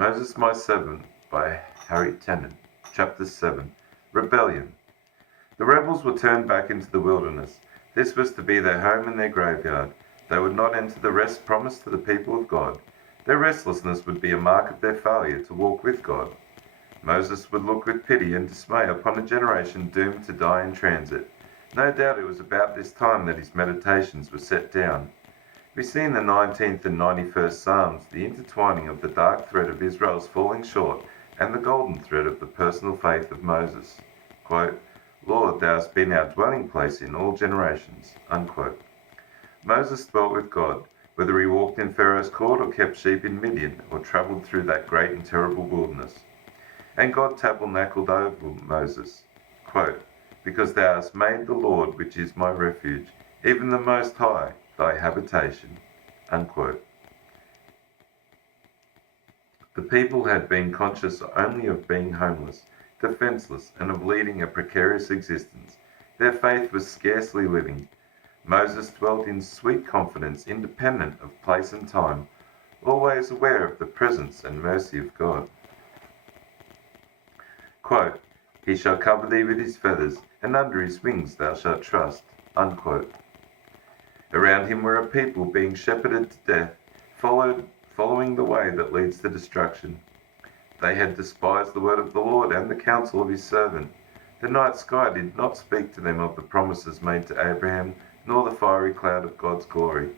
Moses My Servant by H.Tennant. Chapter 7. Rebellion. The rebels were turned back into the wilderness. This was to be their home and their graveyard. They would not enter the rest promised to the people of God. Their restlessness would be a mark of their failure to walk with God. Moses would look with pity and dismay upon a generation doomed to die in transit. No doubt it was about this time that his meditations were set down. We see in the 19th and 91st Psalms the intertwining of the dark thread of Israel's falling short and the golden thread of the personal faith of Moses. Quote, Lord, thou hast been our dwelling place in all generations. Unquote. Moses dwelt with God, whether he walked in Pharaoh's court or kept sheep in Midian or travelled through that great and terrible wilderness. And God tabernacled over Moses. Quote, because thou hast made the Lord, which is my refuge, even the Most High, thy habitation. Unquote. The people had been conscious only of being homeless, defenseless, and of leading a precarious existence. Their faith was scarcely living. Moses dwelt in sweet confidence, independent of place and time, always aware of the presence and mercy of God. Quote, he shall cover thee with his feathers, and under his wings thou shalt trust. Unquote. Around him were a people being shepherded to death, following the way that leads to destruction. They had despised the word of the Lord and the counsel of his servant. The night sky did not speak to them of the promises made to Abraham, nor the fiery cloud of God's glory.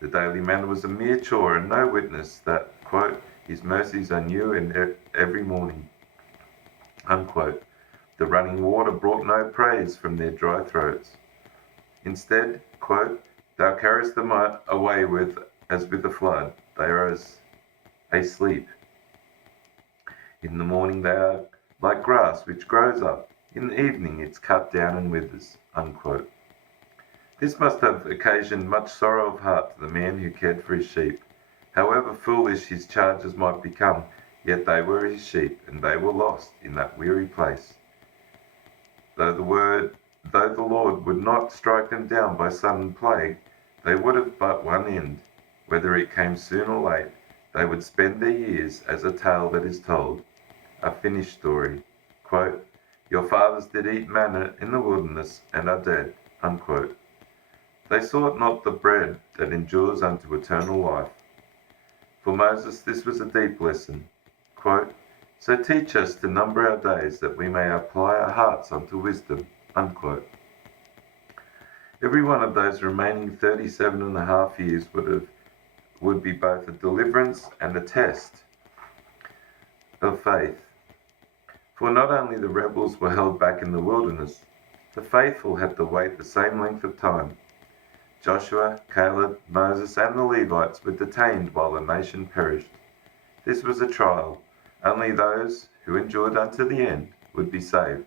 The daily manna was a mere chore and no witness that, quote, his mercies are new every morning. Unquote. The running water brought no praise from their dry throats. Instead, quote, thou carriest them away as with a flood. They are as asleep. In the morning they are like grass which grows up. In the evening it's cut down and withers. Unquote. This must have occasioned much sorrow of heart to the man who cared for his sheep. However foolish his charges might become, yet they were his sheep, and they were lost in that weary place. Though the Lord would not strike them down by sudden plague, they would have but one end. Whether it came soon or late, they would spend their years as a tale that is told, a finished story. Quote, your fathers did eat manna in the wilderness and are dead. Unquote. They sought not the bread that endures unto eternal life. For Moses this was a deep lesson. Quote, so teach us to number our days that we may apply our hearts unto wisdom. Unquote. Every one of those remaining 37 and a half years would be both a deliverance and a test of faith. For not only the rebels were held back in the wilderness, the faithful had to wait the same length of time. Joshua, Caleb, Moses, and the Levites were detained while the nation perished. This was a trial. Only those who endured unto the end would be saved.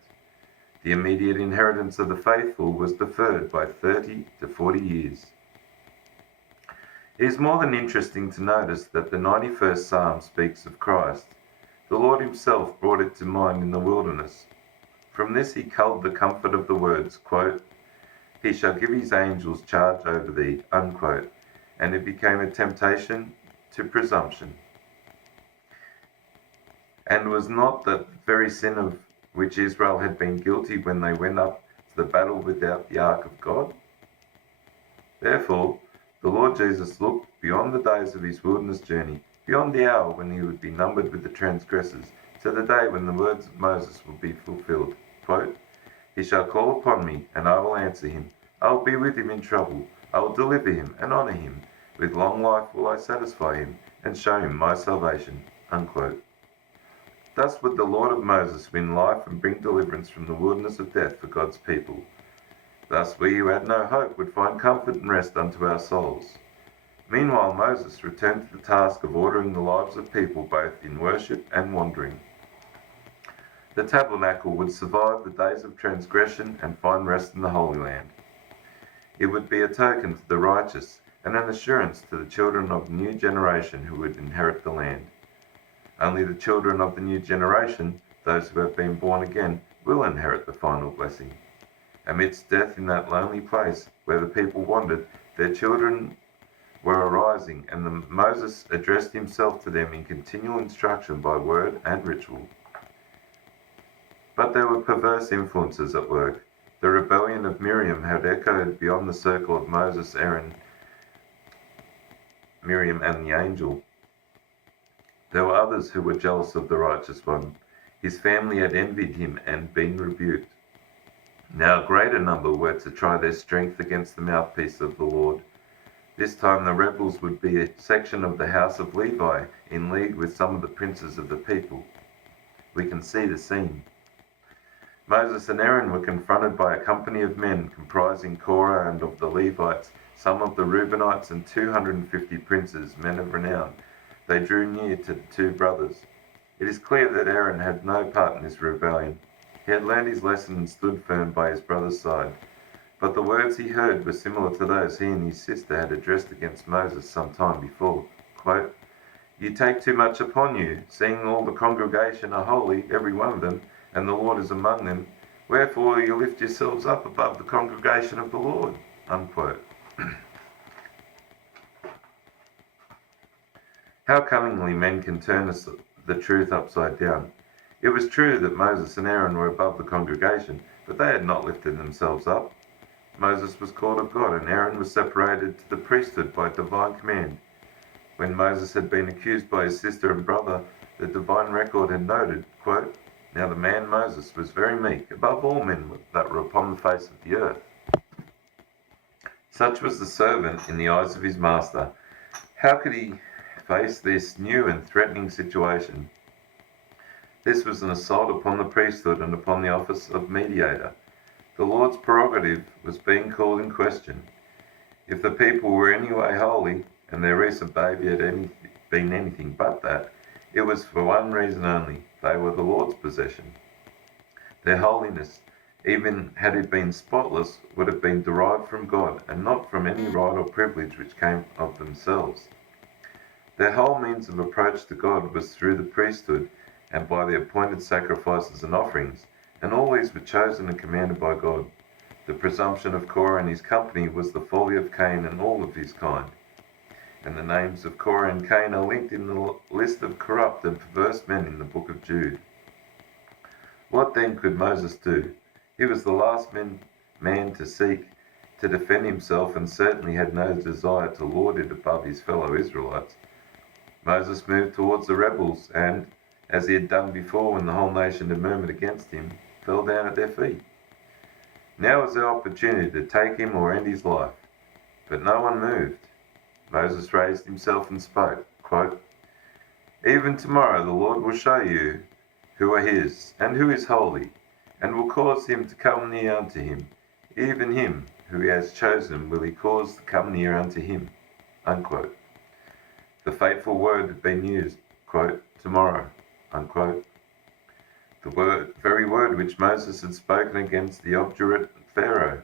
The immediate inheritance of the faithful was deferred by 30 to 40 years. It is more than interesting to notice that the 91st Psalm speaks of Christ. The Lord himself brought it to mind in the wilderness. From this he culled the comfort of the words, quote, he shall give his angels charge over thee, unquote, and it became a temptation to presumption. And was not that very sin of which Israel had been guilty when they went up to the battle without the ark of God? Therefore, the Lord Jesus looked beyond the days of his wilderness journey, beyond the hour when he would be numbered with the transgressors, to the day when the words of Moses will be fulfilled. Quote, he shall call upon me, and I will answer him. I will be with him in trouble. I will deliver him and honor him. With long life will I satisfy him, and show him my salvation. Unquote. Thus would the Lord of Moses win life and bring deliverance from the wilderness of death for God's people. Thus we who had no hope would find comfort and rest unto our souls. Meanwhile Moses returned to the task of ordering the lives of people both in worship and wandering. The tabernacle would survive the days of transgression and find rest in the Holy Land. It would be a token to the righteous and an assurance to the children of the new generation who would inherit the land. Only the children of the new generation, those who have been born again, will inherit the final blessing. Amidst death in that lonely place where the people wandered, their children were arising, and Moses addressed himself to them in continual instruction by word and ritual. But there were perverse influences at work. The rebellion of Miriam had echoed beyond the circle of Moses, Aaron, Miriam, and the angel. There were others who were jealous of the righteous one. His family had envied him and been rebuked. Now a greater number were to try their strength against the mouthpiece of the Lord. This time the rebels would be a section of the house of Levi in league with some of the princes of the people. We can see the scene. Moses and Aaron were confronted by a company of men comprising Korah and of the Levites, some of the Reubenites, and 250 princes, men of renown. They drew near to the two brothers. It is clear that Aaron had no part in this rebellion. He had learned his lesson and stood firm by his brother's side. But the words he heard were similar to those he and his sister had addressed against Moses some time before. Quote, "You take too much upon you, seeing all the congregation are holy, every one of them, and the Lord is among them. Wherefore you lift yourselves up above the congregation of the Lord." Unquote. How cunningly men can turn the truth upside down. It was true that Moses and Aaron were above the congregation, but they had not lifted themselves up. Moses was called of God, and Aaron was separated to the priesthood by divine command. When Moses had been accused by his sister and brother, the divine record had noted, quote, "Now the man Moses was very meek, above all men that were upon the face of the earth." Such was the servant in the eyes of his master. How could he face this new and threatening situation? This was an assault upon the priesthood and upon the office of mediator. The Lord's prerogative was being called in question. If the people were anyway holy, and their recent behaviour had been anything but that, it was for one reason only: they were the Lord's possession. Their holiness, even had it been spotless, would have been derived from God, and not from any right or privilege which came of themselves. Their whole means of approach to God was through the priesthood, and by the appointed sacrifices and offerings, and all these were chosen and commanded by God. The presumption of Korah and his company was the folly of Cain and all of his kind. And the names of Korah and Cain are linked in the list of corrupt and perverse men in the book of Jude. What then could Moses do? He was the last man to seek to defend himself, and certainly had no desire to lord it above his fellow Israelites. Moses moved towards the rebels, and, as he had done before when the whole nation had murmured against him, fell down at their feet. Now was their opportunity to take him or end his life. But no one moved. Moses raised himself and spoke, quote, "Even tomorrow the Lord will show you who are his, and who is holy, and will cause him to come near unto him. Even him who he has chosen will he cause to come near unto him." Unquote. The fateful word had been used, quote, "tomorrow," unquote. The very word which Moses had spoken against the obdurate Pharaoh.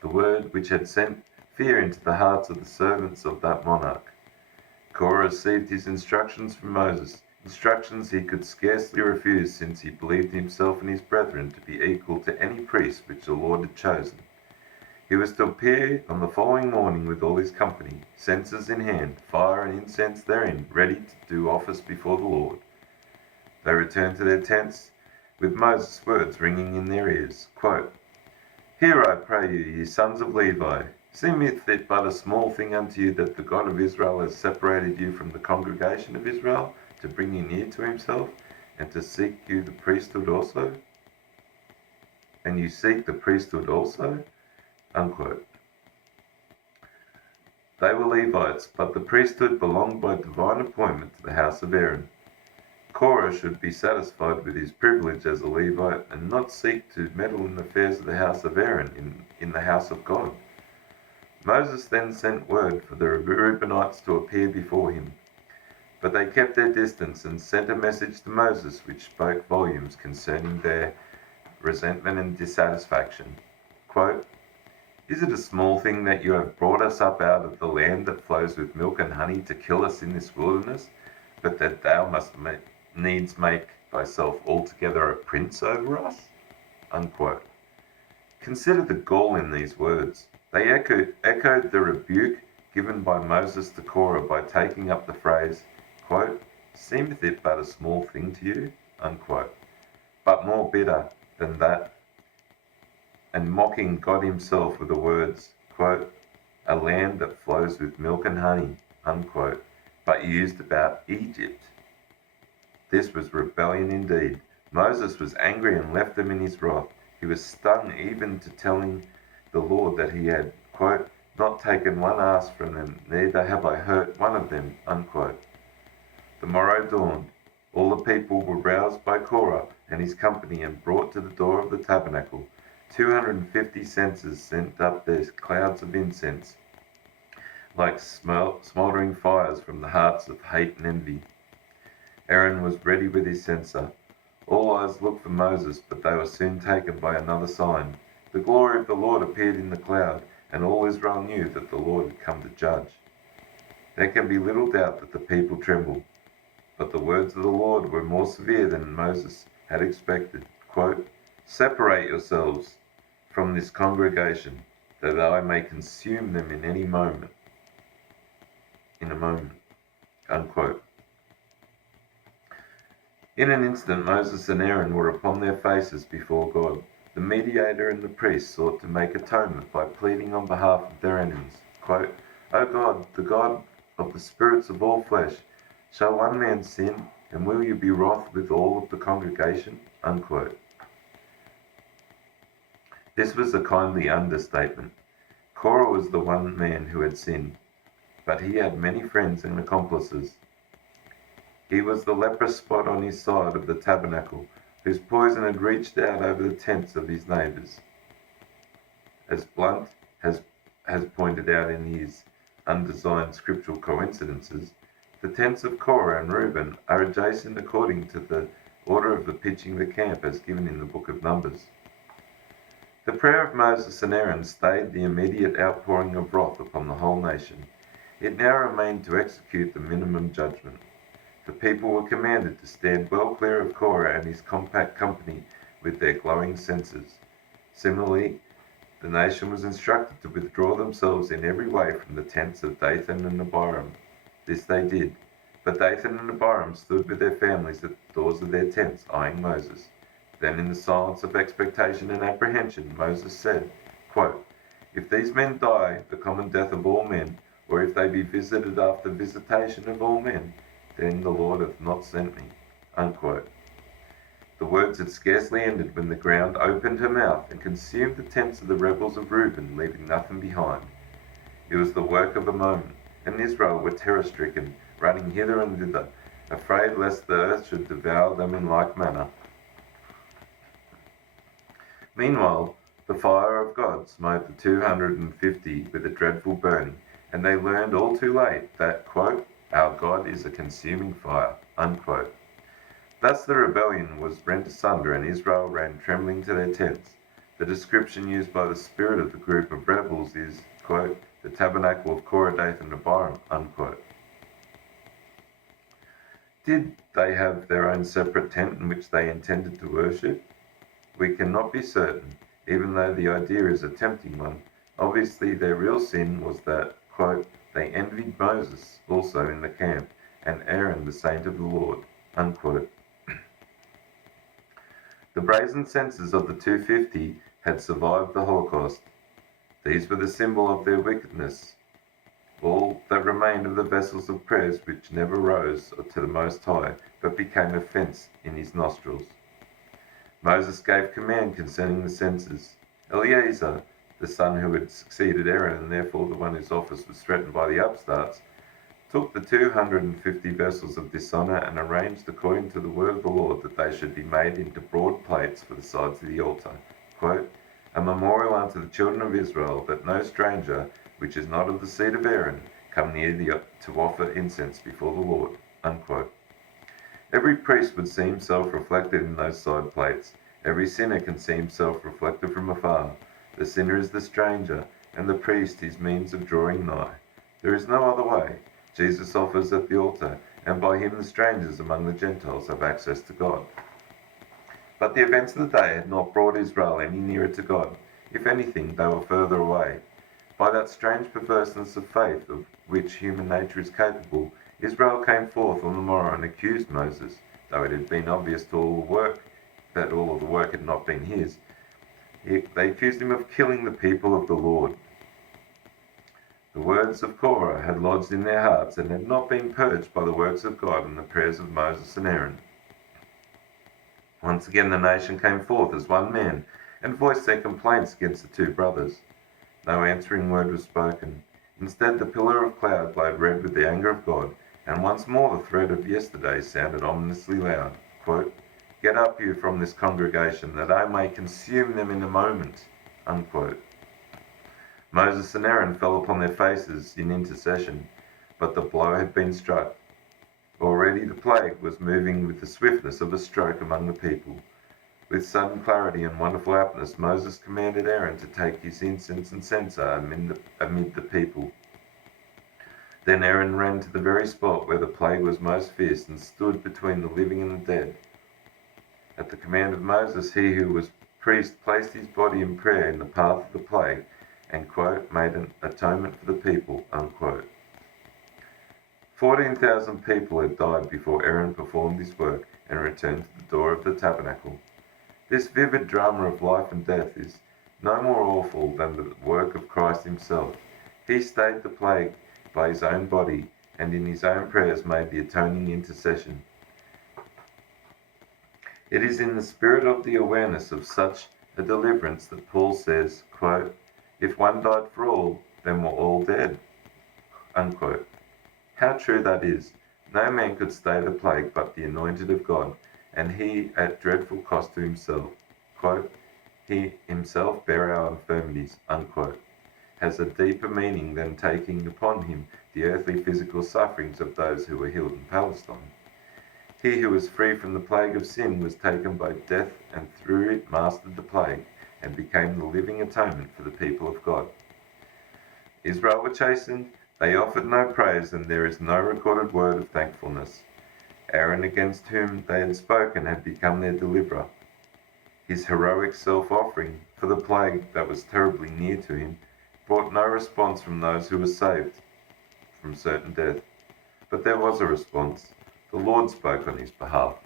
The word which had sent fear into the hearts of the servants of that monarch. Korah received his instructions from Moses, instructions he could scarcely refuse, since he believed himself and his brethren to be equal to any priest which the Lord had chosen. He was to appear on the following morning with all his company, censers in hand, fire and incense therein, ready to do office before the Lord. They returned to their tents, with Moses' words ringing in their ears, quote, "Hear, I pray you, ye sons of Levi, seemeth it but a small thing unto you that the God of Israel has separated you from the congregation of Israel, to bring you near to himself, and to seek you the priesthood also? And you seek the priesthood also?" Unquote. They were Levites, but the priesthood belonged by divine appointment to the house of Aaron. Korah should be satisfied with his privilege as a Levite, and not seek to meddle in the affairs of the house of Aaron in the house of God. Moses then sent word for the Reubenites to appear before him. But they kept their distance and sent a message to Moses which spoke volumes concerning their resentment and dissatisfaction. Quote, "Is it a small thing that you have brought us up out of the land that flows with milk and honey to kill us in this wilderness, but that thou must needs make thyself altogether a prince over us?" Unquote. Consider the gall in these words. They echoed the rebuke given by Moses to Korah by taking up the phrase, quote, "Seemeth it but a small thing to you?" unquote, but more bitter than that, and mocking God himself with the words, quote, "A land that flows with milk and honey," unquote, but used about Egypt. This was rebellion indeed. Moses was angry and left them in his wrath. He was stung even to telling the Lord that he had, quote, "not taken one ass from them, neither have I hurt one of them," unquote. The morrow dawned. All the people were roused by Korah and his company and brought to the door of the tabernacle. 250 censers sent up their clouds of incense, like smouldering fires from the hearts of hate and envy. Aaron was ready with his censer. All eyes looked for Moses, but they were soon taken by another sign. The glory of the Lord appeared in the cloud, and all Israel knew that the Lord had come to judge. There can be little doubt that the people trembled, but the words of the Lord were more severe than Moses had expected. Quote, "Separate yourselves from this congregation, that I may consume them in a moment. Unquote. In an instant Moses and Aaron were upon their faces before God. The mediator and the priest sought to make atonement by pleading on behalf of their enemies. Quote, "O God, the God of the spirits of all flesh, shall one man sin, and will you be wroth with all of the congregation?" Unquote. This was a kindly understatement. Korah was the one man who had sinned, but he had many friends and accomplices. He was the leprous spot on his side of the tabernacle, whose poison had reached out over the tents of his neighbours. As Blunt has pointed out in his undesigned scriptural coincidences, the tents of Korah and Reuben are adjacent according to the order of the pitching the camp as given in the book of Numbers. The prayer of Moses and Aaron stayed the immediate outpouring of wrath upon the whole nation. It now remained to execute the minimum judgment. The people were commanded to stand well clear of Korah and his compact company with their glowing censers. Similarly, the nation was instructed to withdraw themselves in every way from the tents of Dathan and Abiram. This they did, but Dathan and Abiram stood with their families at the doors of their tents, eyeing Moses. Then in the silence of expectation and apprehension, Moses said, quote, "If these men die the common death of all men, or if they be visited after visitation of all men, then the Lord hath not sent me." Unquote. The words had scarcely ended when the ground opened her mouth and consumed the tents of the rebels of Reuben, leaving nothing behind. It was the work of a moment, and Israel were terror-stricken, running hither and thither, afraid lest the earth should devour them in like manner. Meanwhile, the fire of God smote the 250 with a dreadful burning, and they learned all too late that, quote, "Our God is a consuming fire," unquote. Thus the rebellion was rent asunder, and Israel ran trembling to their tents. The description used by the spirit of the group of rebels is, quote, "the tabernacle of Korah, Dathan, and Abiram," unquote. Did they have their own separate tent in which they intended to worship? We cannot be certain, even though the idea is a tempting one. Obviously their real sin was that, quote, "they envied Moses also in the camp, and Aaron the saint of the Lord," unquote. The brazen censers of the 250 had survived the Holocaust. These were the symbol of their wickedness, all that remained of the vessels of prayers which never rose to the Most High, but became a fence in his nostrils. Moses gave command concerning the censers. Eleazar, the son who had succeeded Aaron and therefore the one whose office was threatened by the upstarts, took the 250 vessels of dishonour and arranged according to the word of the Lord that they should be made into broad plates for the sides of the altar, quote, "a memorial unto the children of Israel, that no stranger, which is not of the seed of Aaron, come near to offer incense before the Lord," unquote. Every priest would see himself reflected in those side plates. Every sinner can see himself reflected from afar. The sinner is the stranger, and the priest his means of drawing nigh. There is no other way. Jesus offers at the altar, and by him the strangers among the Gentiles have access to God. But the events of the day had not brought Israel any nearer to God. If anything, they were further away. By that strange perverseness of faith of which human nature is capable, Israel came forth on the morrow and accused Moses, though it had been obvious to all the work that all of the work had not been his. They accused him of killing the people of the Lord. The words of Korah had lodged in their hearts and had not been purged by the works of God and the prayers of Moses and Aaron. Once again the nation came forth as one man and voiced their complaints against the two brothers. No answering word was spoken. Instead, the pillar of cloud glowed red with the anger of God, and once more the threat of yesterday sounded ominously loud. Quote, "Get up you from this congregation, that I may consume them in a moment." Unquote. Moses and Aaron fell upon their faces in intercession, but the blow had been struck. Already the plague was moving with the swiftness of a stroke among the people. With sudden clarity and wonderful aptness, Moses commanded Aaron to take his incense and censer amid the people. Then Aaron ran to the very spot where the plague was most fierce and stood between the living and the dead. At the command of Moses, he who was priest placed his body in prayer in the path of the plague and, quote, made an atonement for the people, unquote. 14,000 people had died before Aaron performed this work and returned to the door of the tabernacle. This vivid drama of life and death is no more awful than the work of Christ himself. He stayed the plague by his own body and in his own prayers made the atoning intercession. It is in the spirit of the awareness of such a deliverance that Paul says, quote, "If one died for all, then we're all dead." Unquote. How true that is. No man could stay the plague but the anointed of God, and he at dreadful cost to himself. Quote, "He himself bare our infirmities," unquote, has a deeper meaning than taking upon him the earthly physical sufferings of those who were healed in Palestine. He who was free from the plague of sin was taken by death and through it mastered the plague and became the living atonement for the people of God. Israel were chastened, they offered no praise, and there is no recorded word of thankfulness. Aaron, against whom they had spoken, had become their deliverer. His heroic self-offering for the plague that was terribly near to him brought no response from those who were saved from certain death. But there was a response. The Lord spoke on his behalf.